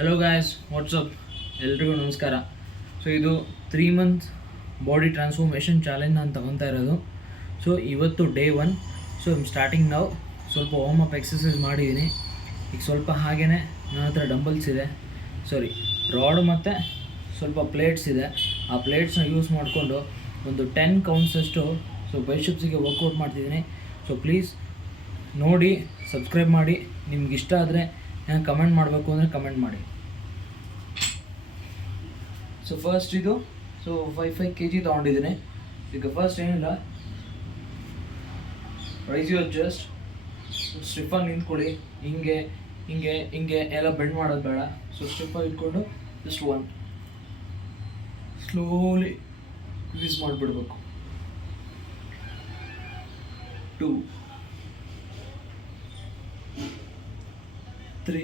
Hello guys, WhatsApp ಎಲ್ರಿಗೂ ನಮಸ್ಕಾರ. So ಇದು 3 ಮಂತ್ಸ್ ಬಾಡಿ ಟ್ರಾನ್ಸ್ಫಾರ್ಮೇಷನ್ ಚಾಲೆಂಜ್ ನಾನು ತಗೊತಾ ಇರೋದು. ಸೊ ಇವತ್ತು ಡೇ 1. ಸೊ ಸ್ಟಾರ್ಟಿಂಗ್ ನಾವು ಸ್ವಲ್ಪ ವಾರ್ಮ್ ಅಪ್ ಎಕ್ಸಸೈಸ್ ಮಾಡಿದ್ದೀನಿ. ಈಗ ಸ್ವಲ್ಪ ಹಾಗೇ ನನ್ನ ಹತ್ರ ಡಂಬಲ್ಸ್ ಇದೆ, ರಾಡ್ ಮತ್ತು ಸ್ವಲ್ಪ ಪ್ಲೇಟ್ಸ್ ಇದೆ. ಆ ಪ್ಲೇಟ್ಸ್ನ ಯೂಸ್ ಮಾಡಿಕೊಂಡು ಒಂದು 10 ಕೌಂಟ್ಸಷ್ಟು ಬೈಸೆಪ್ಸಿಗೆ ವರ್ಕೌಟ್ ಮಾಡ್ತಿದ್ದೀನಿ. ಸೊ ಪ್ಲೀಸ್ ನೋಡಿ, ಸಬ್ಸ್ಕ್ರೈಬ್ ಮಾಡಿ. ನಿಮ್ಗೆ ಇಷ್ಟ ಆದರೆ ಕಮೆಂಟ್ ಮಾಡಬೇಕು ಅಂದರೆ ಕಮೆಂಟ್ ಮಾಡಿ. ಸೊ ಫಸ್ಟ್ ಇದು 5 kg ತೊಗೊಂಡಿದ್ದೀನಿ. ಈಗ ಫಸ್ಟ್ ಏನಿಲ್ಲ, ರೈಸ್ ಯುವರ್ ಜಸ್ಟ್, ಸ್ಟಿಫಾಗಿ ನಿಂತ್ಕೊಳ್ಳಿ. ಹಿಂಗೆ ಹಿಂಗೆ ಹಿಂಗೆ ಎಲ್ಲ ಬೆಂಡ್ ಮಾಡೋದು ಬೇಡ. ಸೊ ಸ್ಟಿಫಾಗಿ ಇಟ್ಕೊಂಡು ಜಸ್ಟ್ 1 ಸ್ಲೋಲಿ ರಿಲೀಸ್ ಮಾಡಿಬಿಡ್ಬೇಕು. 2 3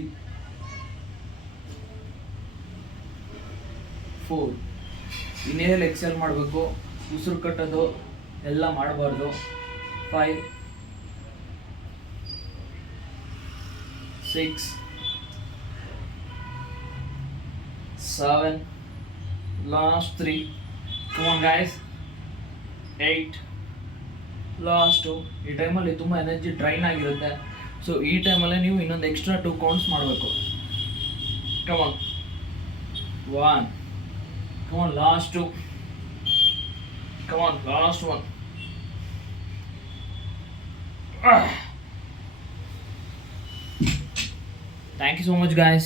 4 ಇನ್ಹೇಲ್ ಎಕ್ಸೆಲ್ ಮಾಡಬೇಕು, ಉಸಿರು ಕಟ್ಟೋದು ಎಲ್ಲ ಮಾಡಬಾರ್ದು. 5 6 7 last 3. Come on guys. 8 last. ಈ ಟೈಮಲ್ಲಿ ತುಂಬ ಎನರ್ಜಿ ಡ್ರೈನ್ ಆಗಿರುತ್ತೆ. ಸೊ ಈ ಟೈಮಲ್ಲೇ ನೀವು ಇನ್ನೊಂದು ಎಕ್ಸ್ಟ್ರಾ 2 ಕೌಂಟ್ಸ್ ಮಾಡಬೇಕು. Come on. 1. Come on, last 2. Come on, last 1. Thank you so much, guys.